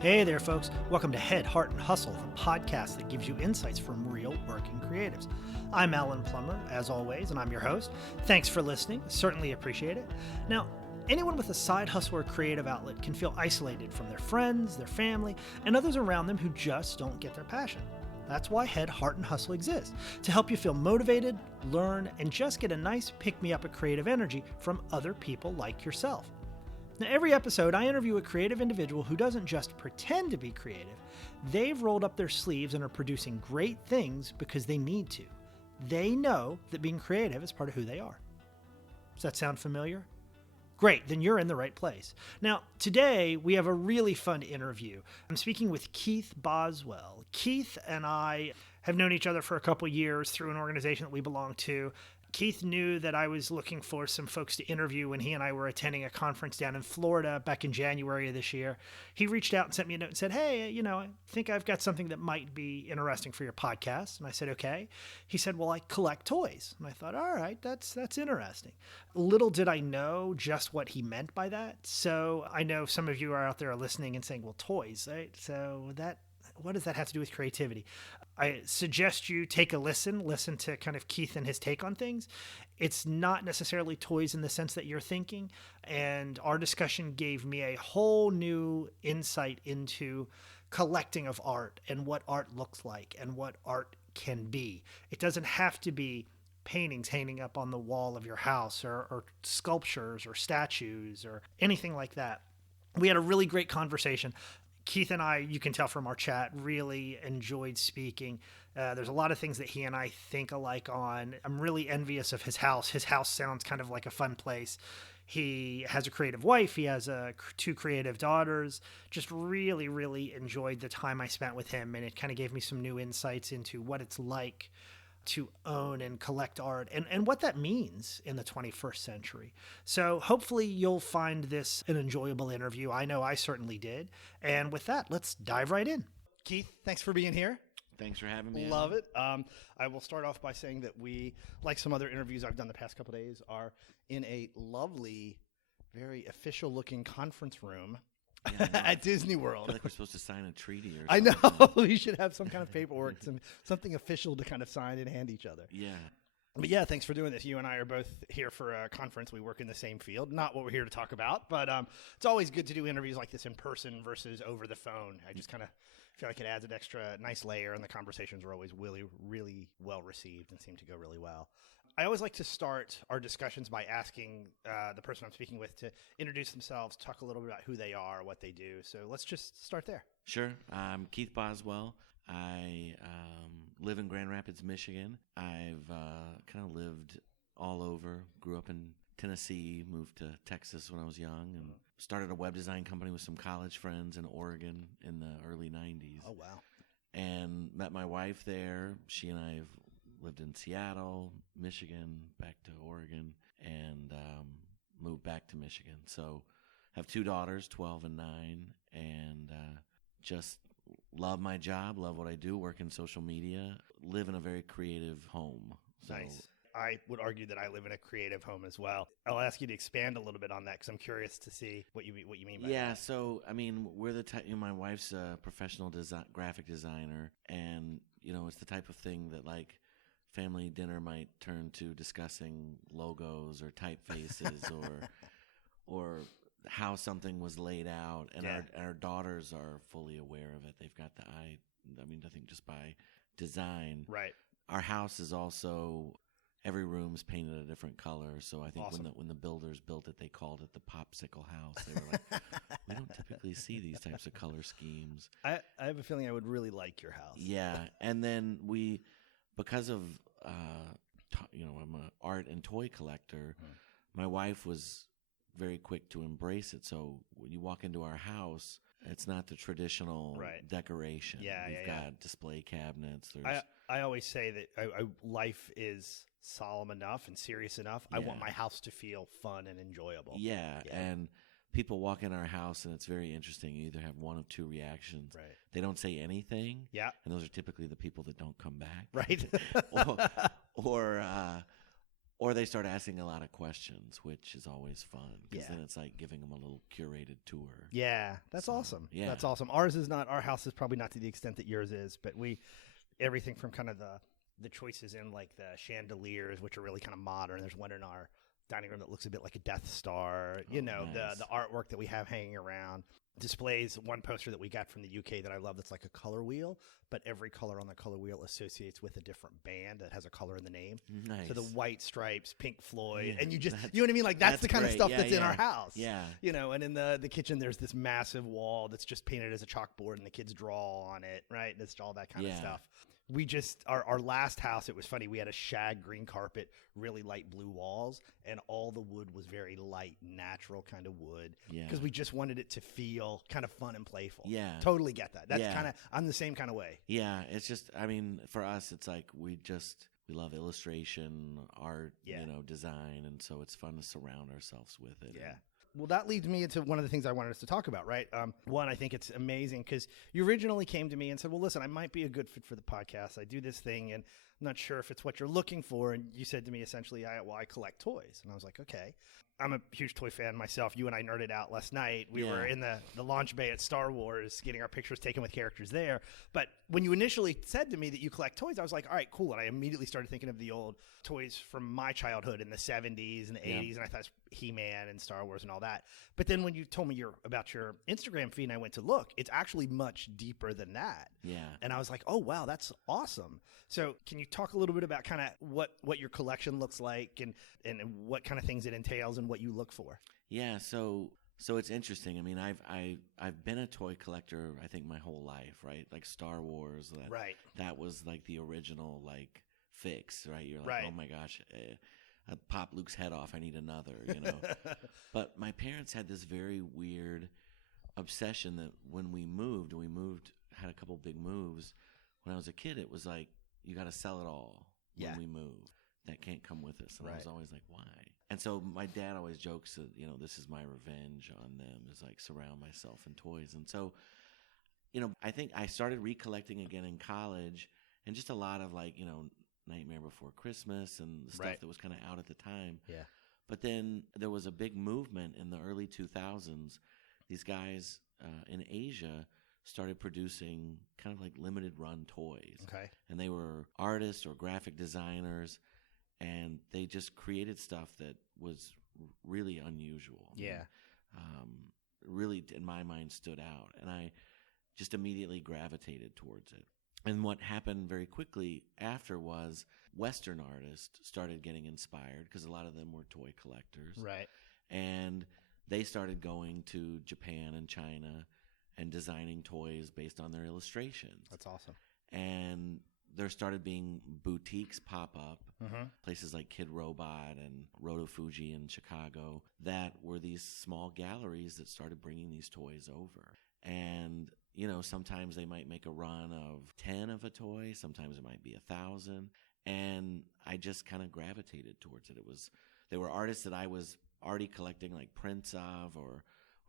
Hey there, folks. Welcome to Head, Heart, and Hustle, the podcast that gives you insights from real working creatives. I'm Alan Plummer, as always, and I'm your host. Thanks for listening. Certainly appreciate it. Now, anyone with a side hustle or creative outlet can feel isolated from their friends, their family, and others around them who just don't get their passion. That's why Head, Heart, and Hustle exists, to help you feel motivated, learn, and just get a nice pick-me-up of creative energy from other people like yourself. Now, every episode, I interview a creative individual who doesn't just pretend to be creative. They've rolled up their sleeves and are producing great things because they need to. They know that being creative is part of who they are. Does that sound familiar? Great, then you're in the right place. Now, today we have a really fun interview. I'm speaking with Keith Boswell. Keith and I have known each other for a couple years through an organization that we belong to. Keith knew that I was looking for some folks to interview when he and I were attending a conference down in Florida back in January of this year. He reached out and sent me a note and said, hey, I think I've got something that might be interesting for your podcast. And I said, okay. He said, well, I collect toys. And I thought, all right, that's interesting. Little did I know just what he meant by that. So I know some of you are out there listening and saying, well, toys, right? So what does that have to do with creativity? I suggest you take a listen to kind of Keith and his take on things. It's not necessarily toys in the sense that you're thinking. And our discussion gave me a whole new insight into collecting of art and what art looks like and what art can be. It doesn't have to be paintings hanging up on the wall of your house or sculptures or statues or anything like that. We had a really great conversation. Keith and I, you can tell from our chat, really enjoyed speaking. There's a lot of things that he and I think alike on. I'm really envious of his house. His house sounds kind of like a fun place. He has a creative wife. He has two creative daughters. Just really, really enjoyed the time I spent with him. And it kind of gave me some new insights into what it's like to own and collect art and what that means in the 21st century. So hopefully you'll find this an enjoyable interview. I know I certainly did. And with that, let's dive right in. Keith, thanks for being here. Thanks for having me. Love it. I will start off by saying that we, like some other interviews I've done the past couple of days, are in a lovely, very official looking conference room at Disney World. I feel like we're supposed to sign a treaty or something. I know. We should have some kind of paperwork, something official to kind of sign and hand each other. Yeah. But yeah, thanks for doing this. You and I are both here for a conference. We work in the same field. Not what we're here to talk about, but it's always good to do interviews like this in person versus over the phone. I just kind of feel like it adds an extra nice layer, and the conversations are always really, really well received and seem to go really well. I always like to start our discussions by asking the person I'm speaking with to introduce themselves, talk a little bit about who they are, what they do. So let's just start there. Sure. I'm Keith Boswell. I live in Grand Rapids, Michigan. I've kind of lived all over, grew up in Tennessee, moved to Texas when I was young, and started a web design company with some college friends in Oregon in the early 90s. Oh, wow. And met my wife there. She and I have lived in Seattle, Michigan, back to Oregon, and moved back to Michigan. So have two daughters, 12 and 9, and just love my job, love what I do, work in social media, live in a very creative home. So, nice. I would argue that I live in a creative home as well. I'll ask you to expand a little bit on that because I'm curious to see what you mean by that. Yeah, so, I mean, we're the type, my wife's a professional graphic designer, and, it's the type of thing that, like, family dinner might turn to discussing logos or typefaces or how something was laid out, and our daughters are fully aware of it. They've got the eye. I think just by design. Right. Our house is also, every room's painted a different color. So I think awesome. when the builders built it, they called it the popsicle house. They were like, we don't typically see these types of color schemes. I have a feeling I would really like your house. Yeah, and then because of I'm an art and toy collector. My wife was very quick to embrace it. So when you walk into our house, it's not the traditional decoration. We've got display cabinets. I always say that life is solemn enough and serious enough. I want my house to feel fun and enjoyable. Yeah, and people walk in our house, and it's very interesting. You either have one of two reactions. Right. They don't say anything. Yeah. And those are typically the people that don't come back. Right. Or they start asking a lot of questions, which is always fun because Yeah. then it's like giving them a little curated tour. Yeah, that's awesome. yeah. That's awesome. Our house is probably not to the extent that yours is, but everything from kind of the choices in like the chandeliers, which are really kind of modern. There's one in our dining room that looks a bit like a Death Star. Nice. The artwork that we have hanging around displays one poster that we got from the UK that I love that's like a color wheel, but every color on the color wheel associates with a different band that has a color in the name. Nice. So the White Stripes, Pink Floyd, Yeah, and you know what I mean? Like that's the kind great. of stuff Yeah, that's in yeah. our house. Yeah. And in the kitchen there's this massive wall that's just painted as a chalkboard and the kids draw on it, right? And it's all that kind of stuff. We just, our last house, it was funny. We had a shag green carpet, really light blue walls, and all the wood was very light, natural kind of wood. Yeah. Because we just wanted it to feel kind of fun and playful. Yeah. Totally get that. That's Yeah. I'm the same kind of way. Yeah, it's just, I mean, for us, it's like we love illustration, art, design, and so it's fun to surround ourselves with it. Yeah. Well, that leads me into one of the things I wanted us to talk about, right? One, I think it's amazing because you originally came to me and said, well, listen, I might be a good fit for the podcast. I do this thing, and I'm not sure if it's what you're looking for. And you said to me, essentially, I collect toys. And I was like, okay. I'm a huge toy fan myself. You and I nerded out last night. We were in the launch bay at Star Wars getting our pictures taken with characters there. But when you initially said to me that you collect toys, I was like, all right, cool. And I immediately started thinking of the old toys from my childhood in the 70s and the 80s. And I thought He-Man and Star Wars and all that. But then when you told me about your Instagram feed and I went to look, it's actually much deeper than that. Yeah. And I was like, oh, wow, that's awesome. So can you talk a little bit about kind of what your collection looks like and what kind of things it entails and what you look for? Yeah, so it's interesting. I mean, I've been a toy collector, I think, my whole life, right? Like Star Wars, that was like the original like fix, right? You're like, oh my gosh, I pop Luke's head off, I need another, But my parents had this very weird obsession that when we moved, had a couple big moves. When I was a kid, it was like, you got to sell it all when we move. That can't come with us. And I was always like, why? And so my dad always jokes that, this is my revenge on them, is like surround myself in toys. And so, I think I started recollecting again in college and just a lot of like, Nightmare Before Christmas and the stuff that was kind of out at the time. Yeah. But then there was a big movement in the early 2000s. These guys in Asia started producing kind of like limited run toys. Okay. And they were artists or graphic designers, and they just created stuff that was really unusual. Yeah. Really, in my mind, stood out. And I just immediately gravitated towards it. And what happened very quickly after was Western artists started getting inspired because a lot of them were toy collectors. Right. And they started going to Japan and China and designing toys based on their illustrations. That's awesome. And there started being boutiques pop up, places like Kid Robot and Roto Fuji in Chicago, that were these small galleries that started bringing these toys over. And, sometimes they might make a run of 10 of a toy, sometimes it might be 1,000. And I just kind of gravitated towards it. They were artists that I was already collecting like prints of or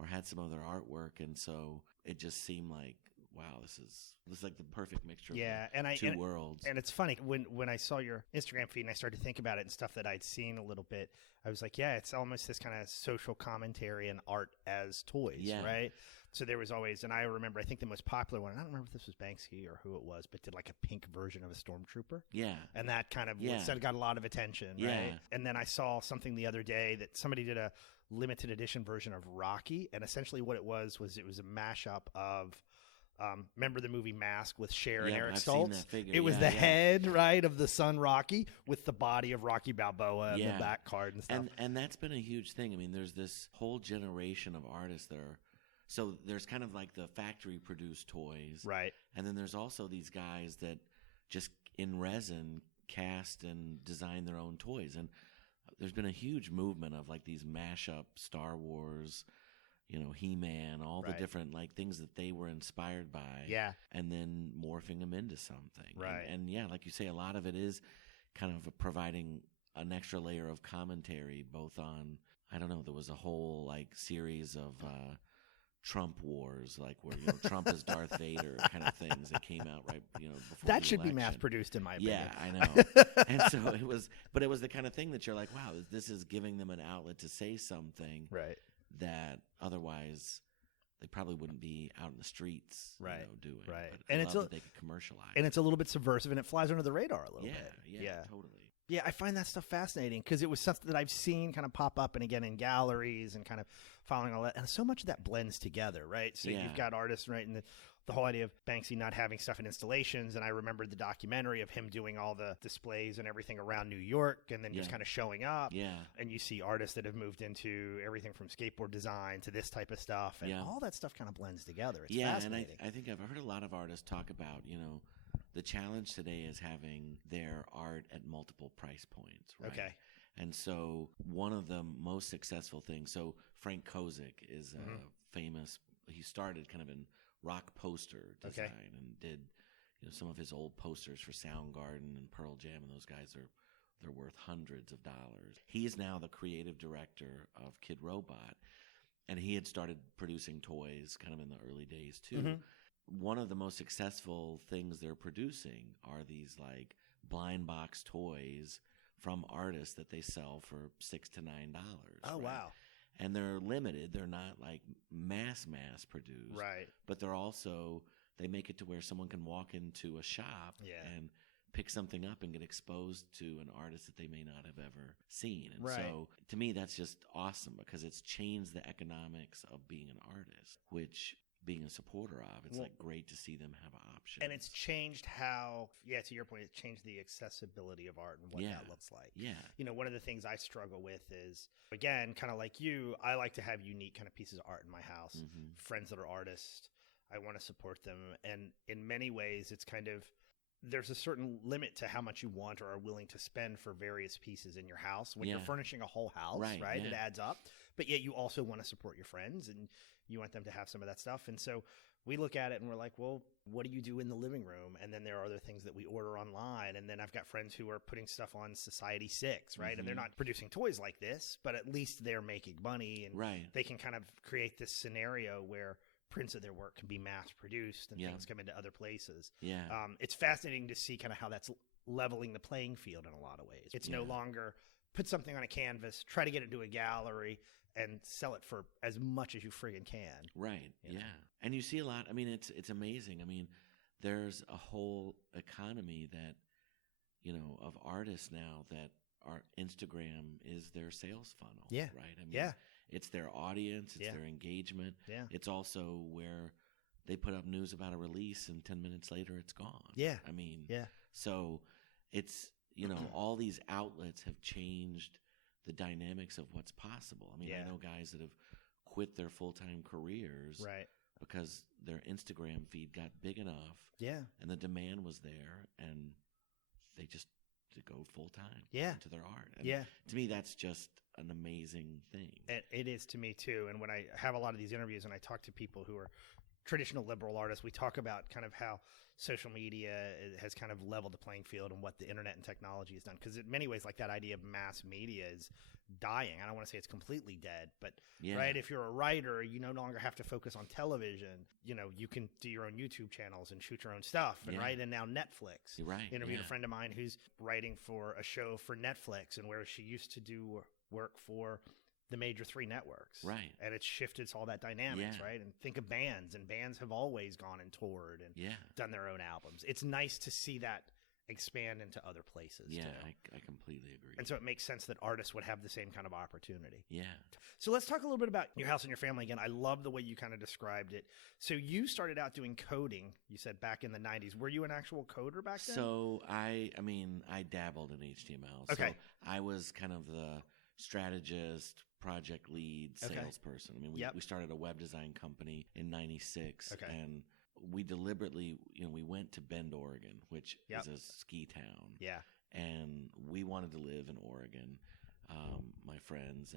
had some of their artwork. And so it just seemed like, wow, this is like the perfect mixture of the two worlds. And it's funny, when I saw your Instagram feed and I started to think about it and stuff that I'd seen a little bit, I was like, yeah, it's almost this kind of social commentary and art as toys, right? So there was always, and I remember, I think the most popular one, I don't remember if this was Banksy or who it was, but did like a pink version of a Stormtrooper. Yeah. And that kind of got a lot of attention, right? And then I saw something the other day that somebody did a limited edition version of Rocky, and essentially what it was a mashup of remember the movie Mask with Cher and Eric Stoltz? Seen that figure. It was the head, right, of the son Rocky with the body of Rocky Balboa and the back card and stuff. And that's been a huge thing. I mean, there's this whole generation of artists that are, so there's kind of like the factory produced toys. Right. And then there's also these guys that just in resin cast and design their own toys. And there's been a huge movement of like these mashup Star Wars, He-Man, all the different like things that they were inspired by. Yeah. And then morphing them into something. Right. And like you say, a lot of it is kind of providing an extra layer of commentary, both on, I don't know, there was a whole like series of Trump wars, like where Trump is Darth Vader kind of things that came out right before that the should be election. mass produced in my opinion. Yeah, I know. And so it was the kind of thing that you're like, wow, this is giving them an outlet to say something Right. that otherwise they probably wouldn't be out in the streets, Right. Doing. Right. But And I it's love that they could commercialize. And it's a little bit subversive, and it flies under the radar a little bit. Yeah, totally. Yeah, I find that stuff fascinating because it was something that I've seen kind of pop up and again in galleries and kind of following all that. And so much of that blends together, right? So you've got artists, right? And the whole idea of Banksy not having stuff in installations. And I remembered the documentary of him doing all the displays and everything around New York and then just kind of showing up. Yeah. And you see artists that have moved into everything from skateboard design to this type of stuff. And all that stuff kind of blends together. It's fascinating. And I think I've heard a lot of artists talk about, the challenge today is having their art at multiple price points, right? Okay. And so one of the most successful things, so Frank Kozik is famous, he started kind of in rock poster design and did some of his old posters for Soundgarden and Pearl Jam, and those guys they're worth hundreds of dollars. He is now the creative director of Kid Robot, and he had started producing toys kind of in the early days too. Mm-hmm. One of the most successful things they're producing are these like blind box toys from artists that they sell for $6 to $9. Oh, right? Wow. And they're limited. They're not like mass produced. Right. But they're also, they make it to where someone can walk into a shop and pick something up and get exposed to an artist that they may not have ever seen. And so to me, that's just awesome because it's changed the economics of being an artist, which being a supporter of, it's like great to see them have options. And it's changed how, to your point, it's changed the accessibility of art and what that looks like. Yeah. One of the things I struggle with is, again, kind of like you, I like to have unique kind of pieces of art in my house. Mm-hmm. Friends that are artists, I want to support them. And in many ways, it's kind of, there's a certain limit to how much you want or are willing to spend for various pieces in your house. When you're furnishing a whole house, right? It adds up. But yet you also want to support your friends and you want them to have some of that stuff. And so we look at it and we're like, well, what do you do in the living room? And then there are other things that we order online. And then I've got friends who are putting stuff on Society 6, right? Mm-hmm. And they're not producing toys like this, but at least they're making money. And they can kind of create this scenario where prints of their work can be mass produced and things come into other places. Yeah. It's fascinating to see kind of how that's leveling the playing field in a lot of ways. It's no longer put something on a canvas, try to get it to a gallery, and sell it for as much as you friggin' can. Right. Yeah. And you see a lot. I mean, it's amazing. I mean, there's a whole economy that, of artists now that our Instagram is their sales funnel. Yeah. Right. I mean, it's their audience. It's their engagement. Yeah. It's also where they put up news about a release and 10 minutes later it's gone. Yeah. I mean, so it's, all these outlets have changed the dynamics of what's possible. I mean, I know guys that have quit their full-time careers because their Instagram feed got big enough and the demand was there and they just to go full-time into their art. And to me, that's just an amazing thing. It is to me too. And when I have a lot of these interviews and I talk to people who are traditional liberal artists, we talk about kind of how social media has kind of leveled the playing field and what the internet and technology has done. Because in many ways, like that idea of mass media is dying. I don't want to say it's completely dead, but right, if you're a writer, you no longer have to focus on television. You can do your own YouTube channels and shoot your own stuff. And and now Netflix. Interviewed a friend of mine who's writing for a show for Netflix, and where she used to do work for the major 3 networks. Right. And it's shifted all that dynamics, right? And think of bands, and bands have always gone and toured and done their own albums. It's nice to see that expand into other places. Yeah, too. I completely agree. And so it makes sense that artists would have the same kind of opportunity. Yeah. So let's talk a little bit about your house and your family again. I love the way you kind of described it. So you started out doing coding, you said, back in the 90s. Were you an actual coder back then? So I dabbled in HTML. Okay. So I was kind of the strategist, project lead, salesperson. I mean, we started a web design company in 96 and we deliberately, we went to Bend, Oregon, which is a ski town. Yeah. And we wanted to live in Oregon, my friends,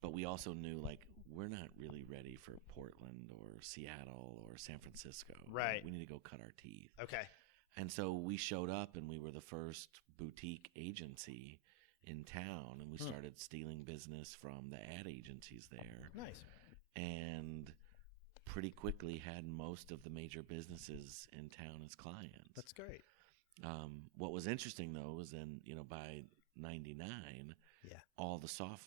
but we also knew we're not really ready for Portland or Seattle or San Francisco. Right. We need to go cut our teeth. Okay. And so we showed up and we were the first boutique agency in town, and we started stealing business from the ad agencies there. Nice. And pretty quickly had most of the major businesses in town as clients. That's great. What was interesting, though, was then, by 99, all the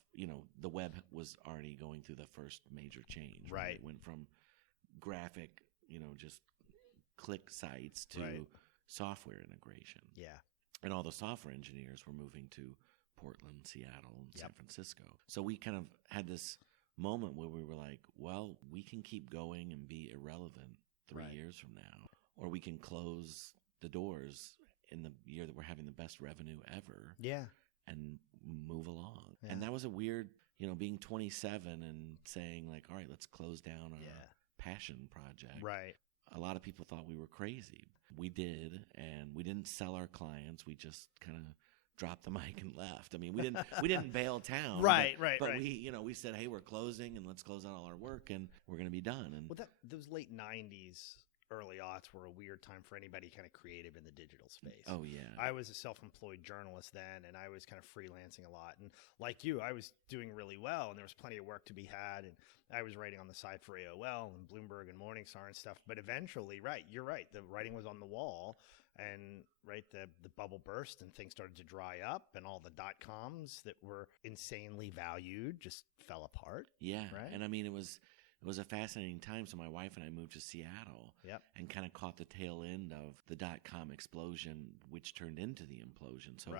the web was already going through the first major change. Right. It went from graphic, just click sites to software integration. Yeah. And all the software engineers were moving to Portland, Seattle, and San Francisco. So we kind of had this moment where we were like, well, we can keep going and be irrelevant 3 years from now, or we can close the doors in the year that we're having the best revenue ever. Yeah. And move along. Yeah. And that was a weird, being 27 and saying like, all right, let's close down our passion project. Right. A lot of people thought we were crazy. We did, and we didn't sell our clients. We just kind of dropped the mic and left. I mean, we didn't bail town. But we said, hey, we're closing, and let's close out all our work, and we're going to be done. And those late 90s, early aughts were a weird time for anybody kind of creative in the digital space. Oh, yeah. I was a self-employed journalist then, and I was kind of freelancing a lot. And like you, I was doing really well, and there was plenty of work to be had. And I was writing on the side for AOL and Bloomberg and Morningstar and stuff. But eventually, you're right, the writing was on the wall. And the bubble burst and things started to dry up, and all the dotcoms that were insanely valued just fell apart. Yeah. Right? And I mean, it was a fascinating time. So my wife and I moved to Seattle and kind of caught the tail end of the dot-com explosion, which turned into the implosion. So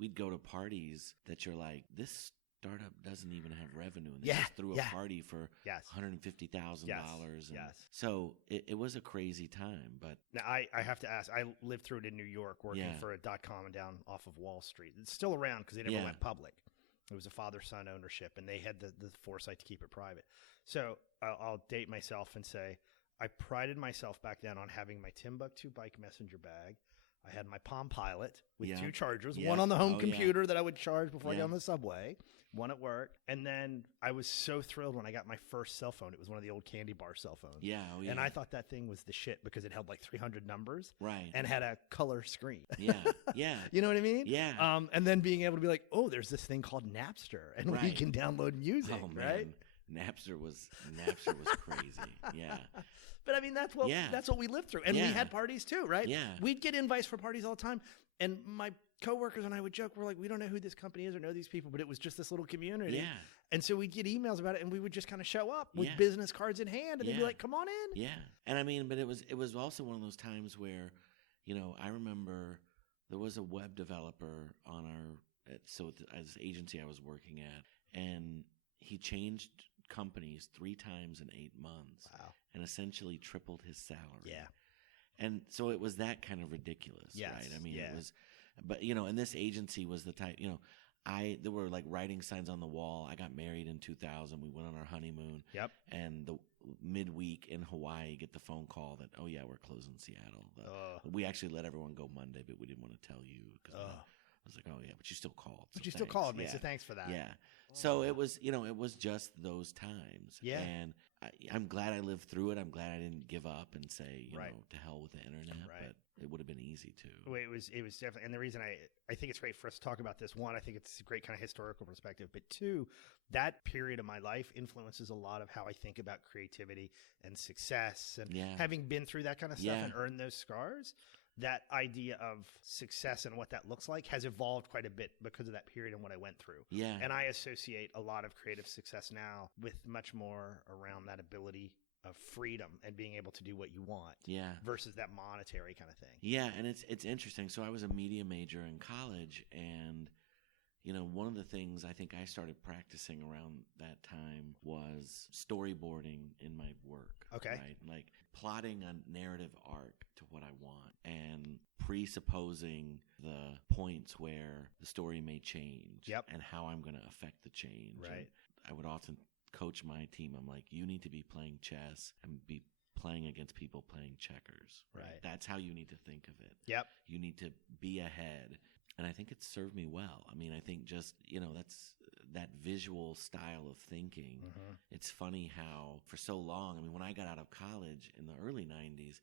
we'd go to parties that you're like, this startup doesn't even have revenue. And they just threw a party for $150,000. Yes. So it was a crazy time. But now I have to ask, I lived through it in New York working for a dot-com down off of Wall Street. It's still around because they never went public. It was a father-son ownership, and they had the foresight to keep it private. So I'll date myself and say I prided myself back then on having my Timbuktu bike messenger bag. I had my Palm Pilot with 2 chargers, one on the home computer that I would charge before I got on the subway, one at work. And then I was so thrilled when I got my first cell phone. It was one of the old candy bar cell phones. Yeah, And I thought that thing was the shit because it held like 300 numbers. Right. And had a color screen. Yeah. You know what I mean? Yeah. And then being able to be like, oh, there's this thing called Napster, and we can download music, right? Napster was crazy. Yeah. But I mean, that's what we lived through. And we had parties too, right? Yeah. We'd get invites for parties all the time. And my coworkers and I would joke, we're like, we don't know who this company is or know these people, but it was just this little community. Yeah. And so we'd get emails about it, and we would just kind of show up with business cards in hand, and they'd be like, come on in. Yeah. And I mean, but it was also one of those times where, I remember there was a web developer on as agency I was working at, and he changed companies 3 times in 8 months. Wow. And essentially tripled his salary. Yeah. And so it was that kind of ridiculous, right? I mean, it was, but, and this agency was the type, there were like writing signs on the wall. I got married in 2000. We went on our honeymoon. Yep. And the midweek in Hawaii, get the phone call that, oh yeah, we're closing Seattle. We actually let everyone go Monday, but we didn't want to tell you because I was like, oh yeah, but you still called. But you still called me, so thanks for that. Yeah. So it was, it was just those times. Yeah. And I'm glad I lived through it. I'm glad I didn't give up and say, you know, to hell with the internet. Right. But it would have been easy to. Well, it was definitely, and the reason I think it's great for us to talk about this, one, I think it's a great kind of historical perspective, but two, that period of my life influences a lot of how I think about creativity and success. And having been through that kind of stuff and earned those scars, that idea of success and what that looks like has evolved quite a bit because of that period and what I went through. Yeah. And I associate a lot of creative success now with much more around that ability of freedom and being able to do what you want. Yeah. Versus that monetary kind of thing. Yeah. And it's interesting. So I was a media major in college, and you know, one of the things I think I started practicing around that time was storyboarding in my work. Okay. Right? Like plotting a narrative arc to what I want and presupposing the points where the story may change and how I'm going to affect the change. Right. And I would often coach my team. I'm like, you need to be playing chess and be playing against people playing checkers. Right. That's how you need to think of it. Yep. You need to be ahead. And I think it's served me well. I mean, I think just, you know, that's that visual style of thinking. Mm-hmm. It's funny how for so long, I mean, when I got out of college in the early 90s,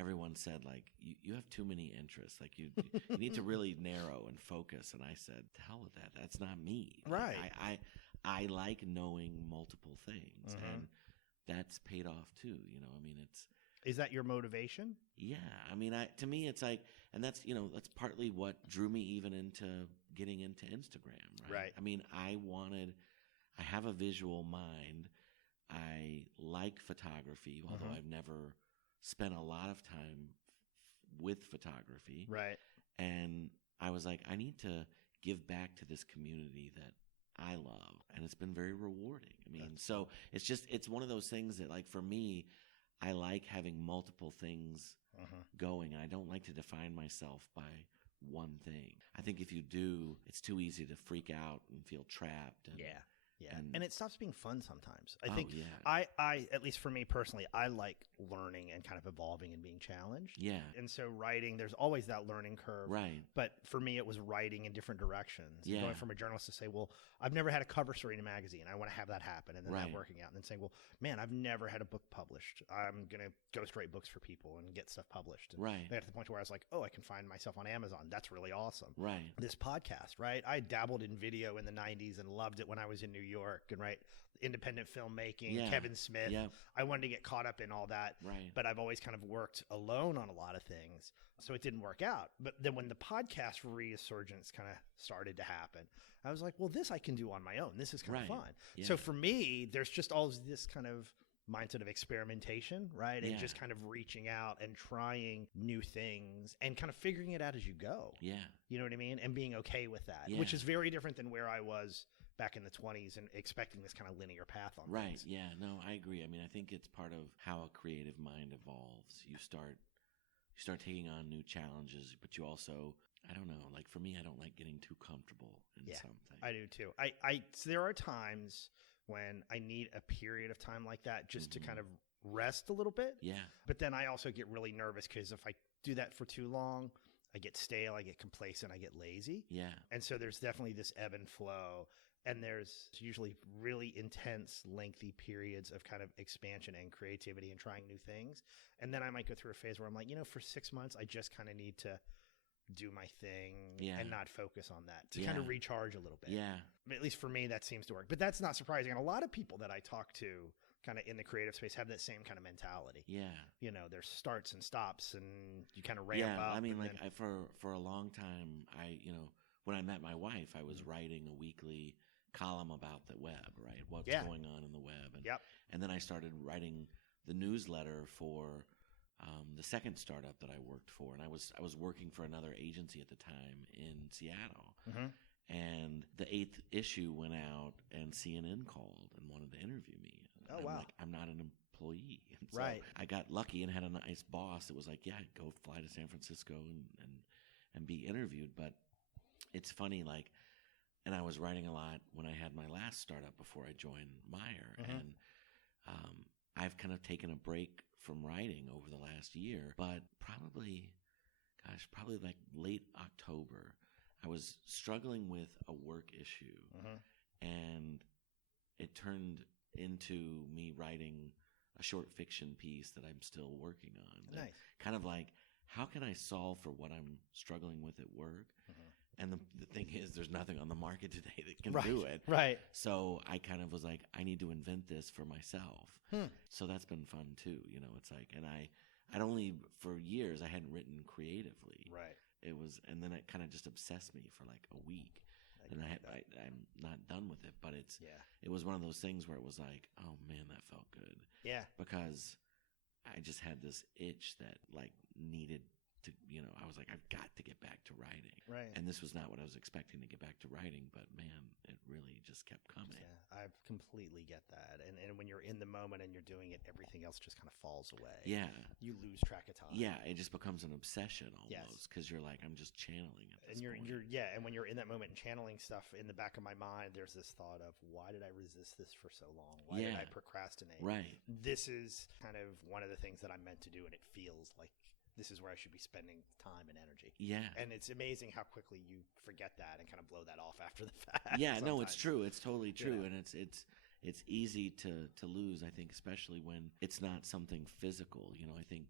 everyone said, like, you have too many interests. Like, you need to really narrow and focus. And I said, to hell with that. That's not me. Right. I like knowing multiple things. Mm-hmm. And that's paid off too. I mean, Is that your motivation? yeah. I mean, to me, it's like, and that's that's partly what drew me even into getting into Instagram, right? Right. I mean, I have a visual mind. I like photography, although I've never spent a lot of time with photography. Right. And I was like, I need to give back to this community that I love. And it's been very rewarding. I mean, so it's one of those things that, like, for me, I like having multiple things going. And I don't like to define myself by one thing. I think if you do, it's too easy to freak out and feel trapped. And, Yeah. And it stops being fun sometimes. I think yeah. I, at least for me personally, I like learning and kind of evolving and being challenged. Yeah. And so writing, there's always that learning curve. Right. But for me, it was writing in different directions. Yeah. Going from a journalist to say, well, I've never had a cover story in a magazine. I want to have that happen. And then that working out. And then saying, well, man, I've never had a book published. I'm going to ghostwrite books for people and get stuff published. And I got to the point where I was like, oh, I can find myself on Amazon. That's really awesome. Right. This podcast, right? I dabbled in video in the 90s and loved it when I was in New York, and independent filmmaking, Kevin Smith. Yeah. I wanted to get caught up in all that. Right. But I've always kind of worked alone on a lot of things. So it didn't work out. But then when the podcast resurgence kind of started to happen, I was like, well, this I can do on my own. This is kind of fun. Yeah. So for me, there's just all this kind of mindset of experimentation, right? And just kind of reaching out and trying new things and kind of figuring it out as you go. Yeah. You know what I mean? And being okay with that, which is very different than where I was back in the 20s and expecting this kind of linear path on right. things. Yeah, no, I agree. I mean, I think it's part of how a creative mind evolves. You start taking on new challenges, but you also, I don't know, like for me, I don't like getting too comfortable in something. I do too. So there are times when I need a period of time like that just to kind of rest a little bit. Yeah. But then I also get really nervous because if I do that for too long, I get stale, I get complacent, I get lazy. Yeah. And so there's definitely this ebb and flow. And there's usually really intense, lengthy periods of kind of expansion and creativity and trying new things. And then I might go through a phase where I'm like, for 6 months, I just kind of need to do my thing and not focus on that to kind of recharge a little bit. Yeah. At least for me, that seems to work. But that's not surprising. And a lot of people that I talk to kind of in the creative space have that same kind of mentality. Yeah. There's starts and stops and you kind of ramp up. I mean, like for a long time, when I met my wife, I was writing a weekly column about the web, right? What's going on in the web. And then I started writing the newsletter for the second startup that I worked for. And I was working for another agency at the time in Seattle. And the 8th issue went out and CNN called and wanted to interview me. And I'm like, I'm not an employee. And so I got lucky and had a nice boss that was like, yeah, go fly to San Francisco and be interviewed. But it's funny, like, and I was writing a lot when I had my last startup before I joined Meyer. And I've kind of taken a break from writing over the last year. But probably like late October, I was struggling with a work issue. And it turned into me writing a short fiction piece that I'm still working on. Nice. Kind of like, how can I solve for what I'm struggling with at work? And the thing is, there's nothing on the market today that can do it. Right. So I kind of was like, I need to invent this for myself. So that's been fun too. It's like, and I'd only, for years, I hadn't written creatively. Right. It was, and then it kind of just obsessed me for like a week. And I'm not done with it, but it was one of those things where it was like, oh man, that felt good. Yeah. Because I just had this itch that like needed to, I was like, I've got to get back to writing. Right. And this was not what I was expecting to get back to writing, but man, it really just kept coming. Yeah, I completely get that. And when you're in the moment and you're doing it, everything else just kind of falls away. Yeah. You lose track of time. Yeah, it just becomes an obsession almost because you're like, I'm just channeling it. And and when you're in that moment and channeling stuff, in the back of my mind, there's this thought of, why did I resist this for so long? Why did I procrastinate? Right. This is kind of one of the things that I'm meant to do, and it feels like this is where I should be spending time and energy. Yeah. And it's amazing how quickly you forget that and kind of blow that off after the fact. Yeah, sometimes. No, it's true. It's totally true. And it's easy to lose, I think, especially when it's not something physical. I think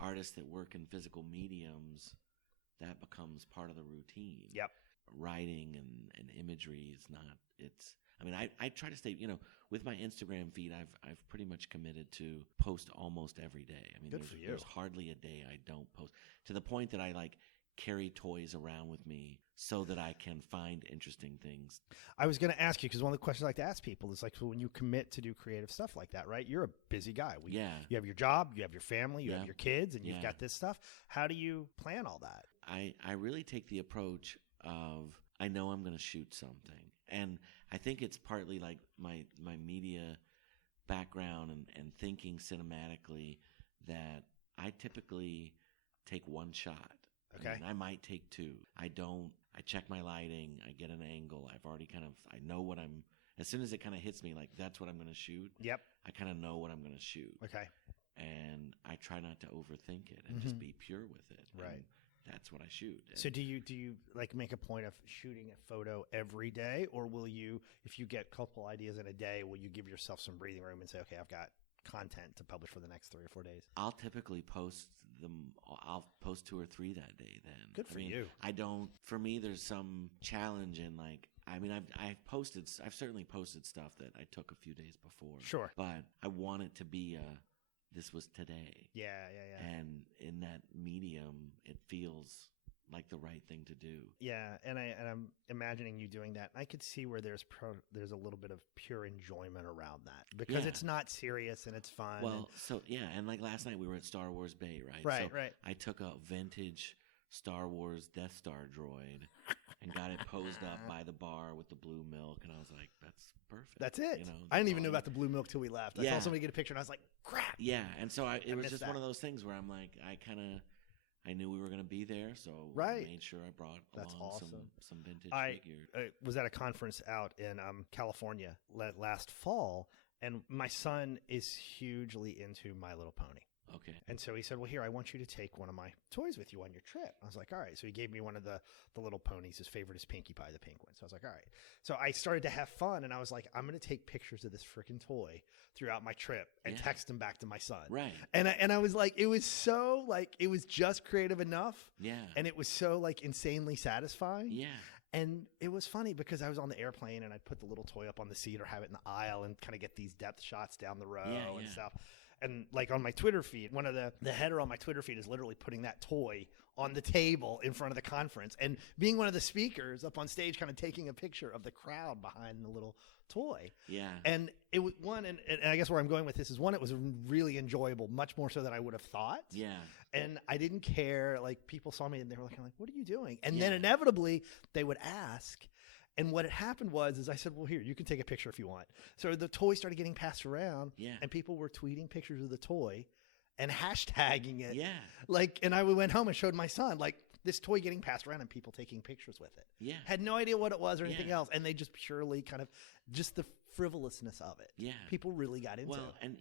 artists that work in physical mediums, that becomes part of the routine. Yep. Writing and imagery is not, I mean, I try to stay, with my Instagram feed, I've pretty much committed to post almost every day. I mean, Good for you. There's hardly a day I don't post, to the point that I like carry toys around with me so that I can find interesting things. I was going to ask you, because one of the questions I like to ask people is like, so when you commit to do creative stuff like that, right? You're a busy guy. You have your job, you have your family, you have your kids, and you've got this stuff. How do you plan all that? I really take the approach of, I know I'm going to shoot something. And I think it's partly like my media background and thinking cinematically, that I typically take one shot. Okay. I mean, I might take two. I check my lighting. I get an angle. I know as soon as it kind of hits me, like that's what I'm going to shoot. Yep. I kind of know what I'm going to shoot. Okay. And I try not to overthink it and just be pure with it. Right. And that's what I shoot. So do you like make a point of shooting a photo every day, or will you, if you get a couple ideas in a day, will you give yourself some breathing room and say, okay, I've got content to publish for the next 3 or 4 days? I'll typically post them. I'll post 2 or 3 that day. Then good for you. For me, there's some challenge in like. I mean, I've certainly posted stuff that I took a few days before. Sure. But I want it to be this was today. Yeah. And in that medium, it feels like the right thing to do. Yeah, and I'm imagining you doing that. I could see where there's a little bit of pure enjoyment around that, because it's not serious and it's fun. Well, and like last night we were at Star Wars Bay, right? Right. I took a vintage Star Wars Death Star droid and got it posed up by the bar with the blue milk, and I was like, that's perfect. That's it. I didn't even know about the blue milk till we left. I saw somebody get a picture and I was like, crap. Yeah, and so it was just one of those things where I'm like, I knew we were going to be there, so I made sure I brought along some vintage figures. I was at a conference out in California last fall, and my son is hugely into My Little Pony. Okay. And so he said, well, here, I want you to take one of my toys with you on your trip. I was like, all right. So he gave me one of the little ponies. His favorite is Pinkie Pie, the pink one. So I was like, all right. So I started to have fun, and I was like, I'm going to take pictures of this freaking toy throughout my trip and text them back to my son. Right. And I was like, it was so like, it was just creative enough. Yeah. And it was so like insanely satisfying. Yeah. And it was funny because I was on the airplane and I'd put the little toy up on the seat or have it in the aisle and kind of get these depth shots down the row and stuff. And like on my Twitter feed, one of the header on my Twitter feed is literally putting that toy on the table in front of the conference and being one of the speakers up on stage, kind of taking a picture of the crowd behind the little toy. Yeah. And it was and I guess where I'm going with this is, one, it was really enjoyable, much more so than I would have thought. Yeah. And I didn't care. Like, people saw me and they were like, what are you doing? And then inevitably they would ask. And what had happened is I said, well, here, you can take a picture if you want. So the toy started getting passed around, and people were tweeting pictures of the toy and hashtagging it. Yeah. Like, and I went home and showed my son, like, this toy getting passed around and people taking pictures with it. Yeah. Had no idea what it was or anything else. And they just purely kind of, just the frivolousness of it. Yeah. People really got into it. Well, and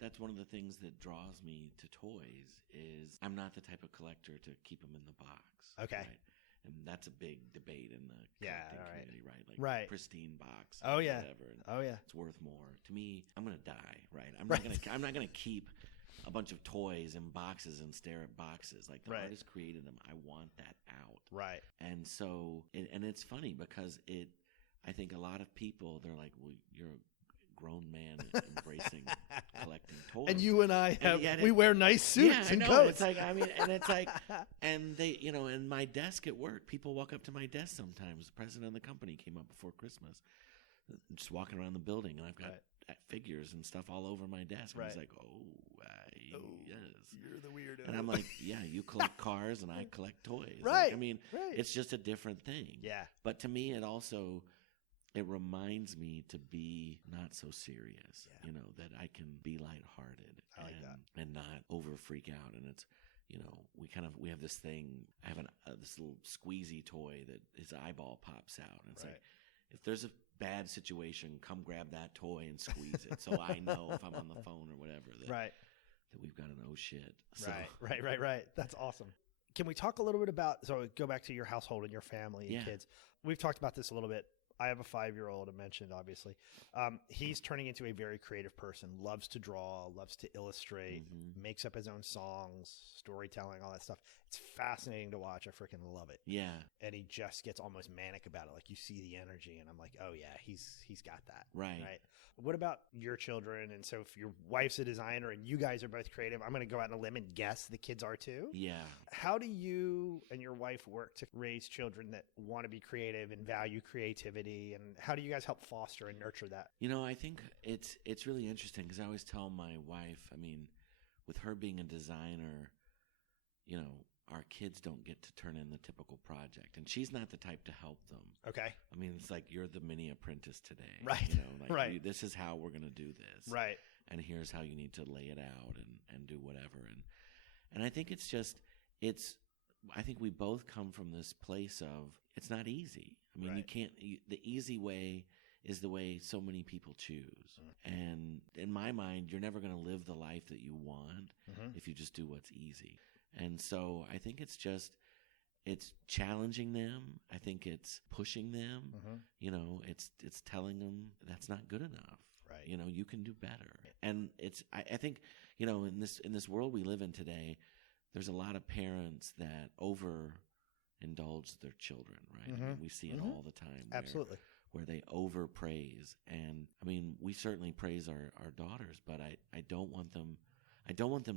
that's one of the things that draws me to toys is I'm not the type of collector to keep them in the box. Okay. Right? And that's a big debate in the collecting community, right? Like pristine box. Whatever. It's worth more. To me, I'm gonna die, right? I'm not gonna keep a bunch of toys in boxes and stare at boxes. Like, the artist created them. I want that out. Right. And so, and it's funny because I think a lot of people, they're like, well, you're a grown man embracing collecting toys. And you and I we wear nice suits and coats. It's like, I mean, and it's like, and they, in my desk at work, people walk up to my desk sometimes. The president of the company came up before Christmas, just walking around the building, and I've got figures and stuff all over my desk. And he's like, yes. You're the weirdo. And I'm like, yeah, you collect cars and I collect toys. Right. Like, I mean, it's just a different thing. Yeah. But to me, it reminds me to be not so serious, that I can be lighthearted and not over freak out. And it's, we have this thing. I have this little squeezy toy that his eyeball pops out. And it's like, if there's a bad situation, come grab that toy and squeeze it. So I know if I'm on the phone or whatever that we've got an oh shit. So. Right. That's awesome. Can we talk a little bit about, so go back to your household and your family and kids. We've talked about this a little bit I have a 5-year-old, I mentioned, obviously. He's turning into a very creative person, loves to draw, loves to illustrate, makes up his own songs, storytelling, all that stuff. It's fascinating to watch. I freaking love it. Yeah. And he just gets almost manic about it. Like, you see the energy, and I'm like, oh yeah, he's got that. Right. What about your children? And so if your wife's a designer and you guys are both creative, I'm going to go out on a limb and guess the kids are too. Yeah. How do you and your wife work to raise children that want to be creative and value creativity? And how do you guys help foster and nurture that? I think it's really interesting because I always tell my wife, with her being a designer, our kids don't get to turn in the typical project, and she's not the type to help them. Okay. It's like you're the mini apprentice today. Right. Right. This is how we're going to do this. Right. And here's how you need to lay it out and do whatever. And I think I think we both come from this place of it's not easy. You can't, the easy way is the way so many people choose. And in my mind, you're never going to live the life that you want if you just do what's easy. And so I think it's challenging them. I think it's pushing them. It's telling them that's not good enough. Right. You can do better. And I think, in this world we live in today, there's a lot of parents that overindulge their children, right? We see it all the time. Absolutely. Where they overpraise. And we certainly praise our daughters, but I don't want them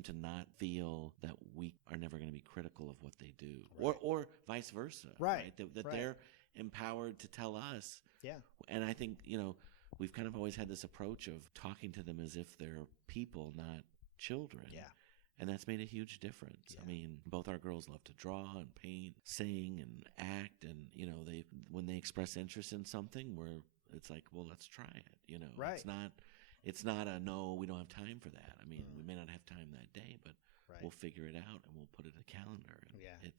to not feel that we are never going to be critical of what they do, or vice versa. Right. That they're empowered to tell us. Yeah. And I think, we've kind of always had this approach of talking to them as if they're people, not children. Yeah. And that's made a huge difference. Yeah. Both our girls love to draw and paint, sing and act. And, when they express interest in something, it's like, well, let's try it. Right. It's not a no, we don't have time for that. We may not have time that day, but we'll figure it out and we'll put it in a calendar. And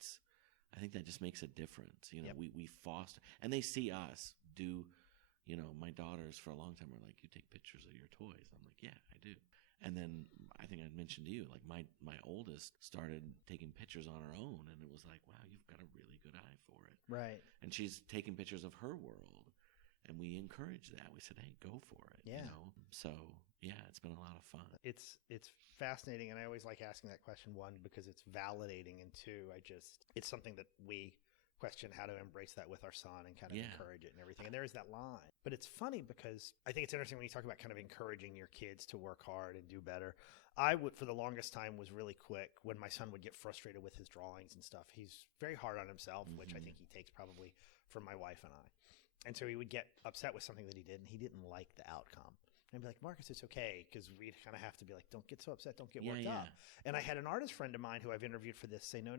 I think that just makes a difference. We foster, and they see us do, my daughters for a long time were like, you take pictures of your toys. I'm like, yeah, I do. And then I think I mentioned to you, like my oldest started taking pictures on her own, and it was like, wow, you've got a really good eye for it. Right. And she's taking pictures of her world. And we encouraged that. We said, hey, go for it. Yeah. So, yeah, it's been a lot of fun. It's fascinating. And I always like asking that question, one, because it's validating. And two, it's something that we question how to embrace that with our son and kind of encourage it and everything. And there is that line. But it's funny because I think it's interesting when you talk about kind of encouraging your kids to work hard and do better. I would, for the longest time, was really quick when my son would get frustrated with his drawings and stuff. He's very hard on himself, which I think he takes probably from my wife and I. And so he would get upset with something that he did, and he didn't like the outcome. And I'd be like, Marcus, it's okay, because we'd kind of have to be like, don't get so upset, don't get worked up. And I had an artist friend of mine who I've interviewed for this say, no,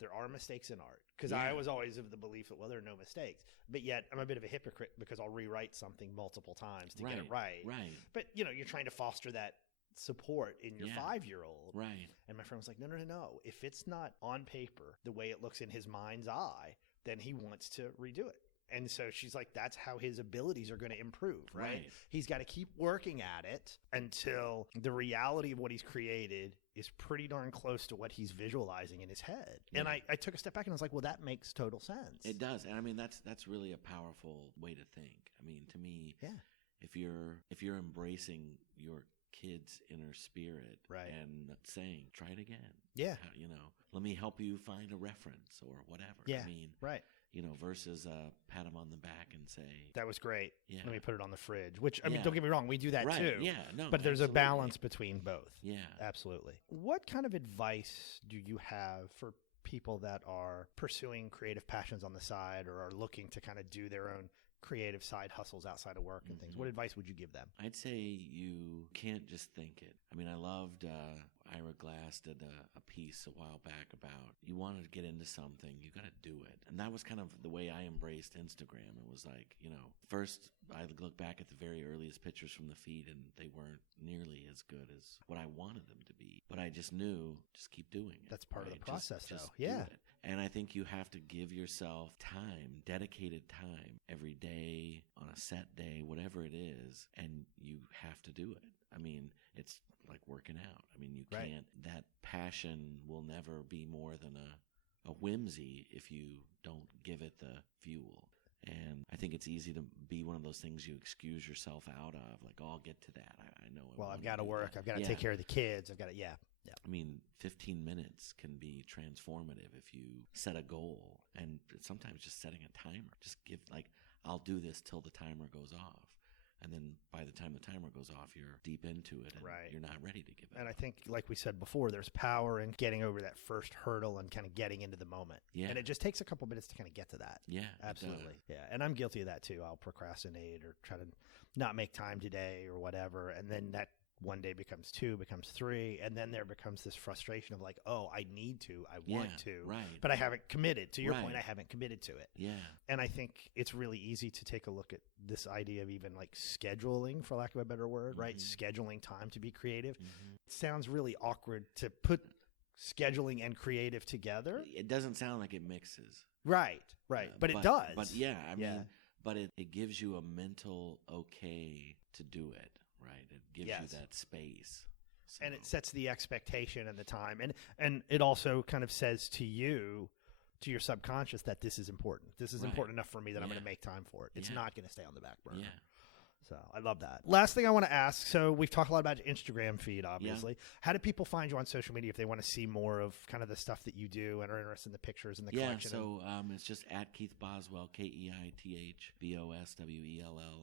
there are mistakes in art. Because I was always of the belief that, well, there are no mistakes. But yet I'm a bit of a hypocrite because I'll rewrite something multiple times to get it right. Right. But, you're trying to foster that support in your 5-year-old. Right. And my friend was like, no. If it's not on paper the way it looks in his mind's eye, then he wants to redo it. And so she's like, that's how his abilities are going to improve, right? He's got to keep working at it until the reality of what he's created is pretty darn close to what he's visualizing in his head. Yeah. And I took a step back and I was like, well, that makes total sense. It does. And that's really a powerful way to think. To me, if you're embracing your kid's inner spirit and saying, try it again. Yeah. Let me help you find a reference or whatever. Yeah. Versus pat him on the back and say, that was great. Yeah. Let me put it on the fridge, which, don't get me wrong. We do that too. Yeah. No, but there's a balance between both. Yeah. Absolutely. What kind of advice do you have for people that are pursuing creative passions on the side or are looking to kind of do their own creative side hustles outside of work and things? What advice would you give them? I'd say you can't just think it. I loved Ira Glass did a piece a while back about you wanted to get into something, you got to do it. And that was kind of the way I embraced Instagram. It was like, first I look back at the very earliest pictures from the feed and they weren't nearly as good as what I wanted them to be. But I just knew, just keep doing it. That's part of the process, just though. Yeah. Do it. And I think you have to give yourself time, dedicated time, every day, on a set day, whatever it is, and you have to do it. It's like working out. You can't, that passion will never be more than a whimsy if you don't give it the fuel. And I think it's easy to be one of those things you excuse yourself out of. Like, oh, I'll get to that. I know. Well, I've got to work. I've got to take care of the kids. I've got to, yeah. I mean, 15 minutes can be transformative if you set a goal. And sometimes just setting a timer. Just I'll do this till the timer goes off. And then by the time the timer goes off, you're deep into it and you're not ready to give it And up. I think, like we said before, there's power in getting over that first hurdle and kind of getting into the moment. Yeah. And it just takes a couple minutes to kind of get to that. Yeah, absolutely. Yeah. And I'm guilty of that too. I'll procrastinate or try to not make time today or whatever. And then that one day becomes 2, becomes 3, and then there becomes this frustration of like, oh, I need to, I want to, but I haven't committed. To your point, I haven't committed to it. Yeah. And I think it's really easy to take a look at this idea of even like scheduling, for lack of a better word, right? Scheduling time to be creative. It sounds really awkward to put scheduling and creative together. It doesn't sound like it mixes. Right. But it does. But yeah, I mean, but it gives you a mental okay to do it. Right, it gives you that space, and it sets the expectation and the time, and it also kind of says to you, to your subconscious, that this is important. This is important enough for me that I'm going to make time for it. It's not going to stay on the back burner. Yeah. So I love that. Last thing I want to ask. So we've talked a lot about your Instagram feed, obviously. Yeah. How do people find you on social media if they want to see more of kind of the stuff that you do and are interested in the pictures and the collection? So it's just at Keith Boswell, KeithBoswell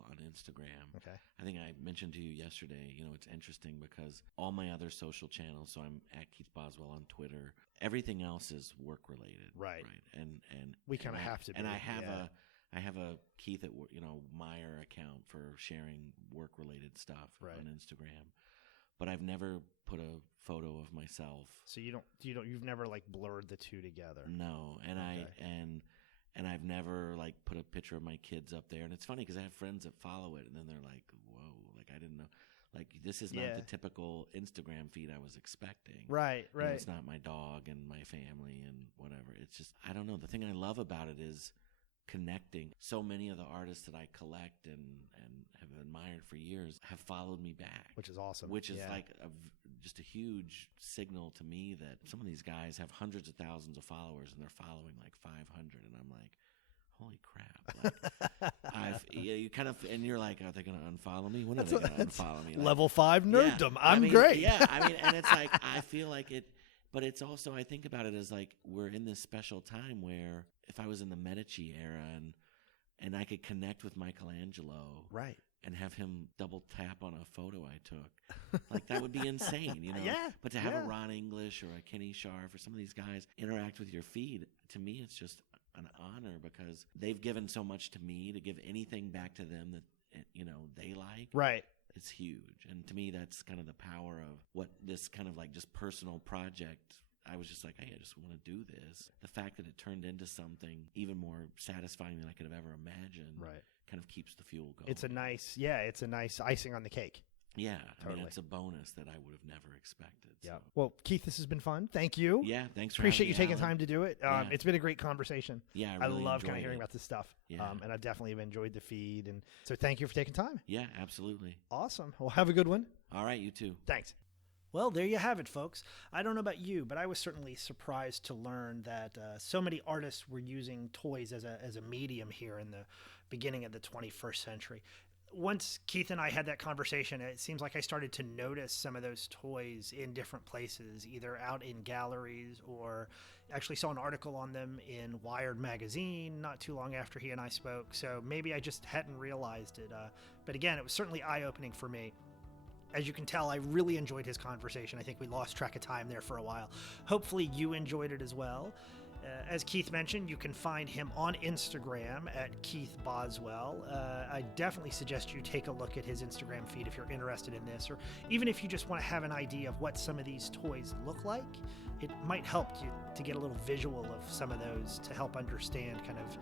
on Instagram. Okay. I think I mentioned to you yesterday, it's interesting because all my other social channels, so I'm at Keith Boswell on Twitter. Everything else is work related. Right. And we kind of have to be. And I have a Keith at Meyer account for sharing work-related stuff on Instagram, but I've never put a photo of myself. So you've never like blurred the two together. No, and and I've never like put a picture of my kids up there. And it's funny because I have friends that follow it, and then they're like, "Whoa, like I didn't know." Like, this is not the typical Instagram feed I was expecting. Right. It's not my dog and my family and whatever. It's just, I don't know. The thing I love about it is connecting. So many of the artists that I collect and have admired for years have followed me back. Which is awesome. Which is like just a huge signal to me that some of these guys have hundreds of thousands of followers and they're following like 500. And I'm like, holy crap. Like, you kind of, and you're like, are they going to unfollow me? When are they going to unfollow me? Like, level 5 nerddom. I'm great. Yeah. I mean, and it's like, I feel like it, but it's also, I think about it as like, we're in this special time where if I was in the Medici era and I could connect with Michelangelo. Right. And have him double tap on a photo I took. Like, that would be insane, Yeah. But to have a Ron English or a Kenny Scharf or some of these guys interact with your feed, to me, it's just an honor because they've given so much to me. To give anything back to them that, they like. Right. It's huge. And to me, that's kind of the power of what this kind of like just personal project. I was just like, hey, I just want to do this. The fact that it turned into something even more satisfying than I could have ever imagined. Right. Kind of keeps the fuel going. It's a nice icing on the cake. Yeah, totally. I mean, it's a bonus that I would have never expected. Yeah. So. Well, Keith, this has been fun. Thank you. Yeah, thanks for Appreciate you taking Alan. time to do it. It's been a great conversation. Yeah, I really love kind of enjoyed hearing it. about this stuff. Yeah. And I definitely have enjoyed the feed. And so thank you for taking time. Yeah, absolutely. Awesome. Well, have a good one. All right, you too. Thanks. Well, there you have it, folks. I don't know about you, but I was certainly surprised to learn that so many artists were using toys as a medium here in the beginning of the 21st century. Once Keith and I had that conversation, it seems like I started to notice some of those toys in different places, either out in galleries or actually saw an article on them in Wired magazine not too long after he and I spoke. So maybe I just hadn't realized it. But again, it was certainly eye-opening for me. As you can tell, I really enjoyed his conversation. I think we lost track of time there for a while. Hopefully you enjoyed it as well. As Keith mentioned, you can find him on Instagram at Keith Boswell. I definitely suggest you take a look at his Instagram feed if you're interested in this, or even if you just want to have an idea of what some of these toys look like. It might help you to get a little visual of some of those to help understand kind of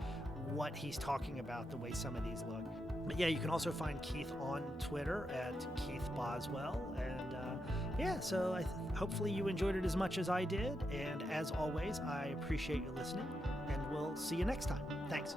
what he's talking about, the way some of these look. But yeah, you can also find Keith on Twitter at Keith Boswell. And so hopefully you enjoyed it as much as I did. And as always, I appreciate you listening, and we'll see you next time. Thanks.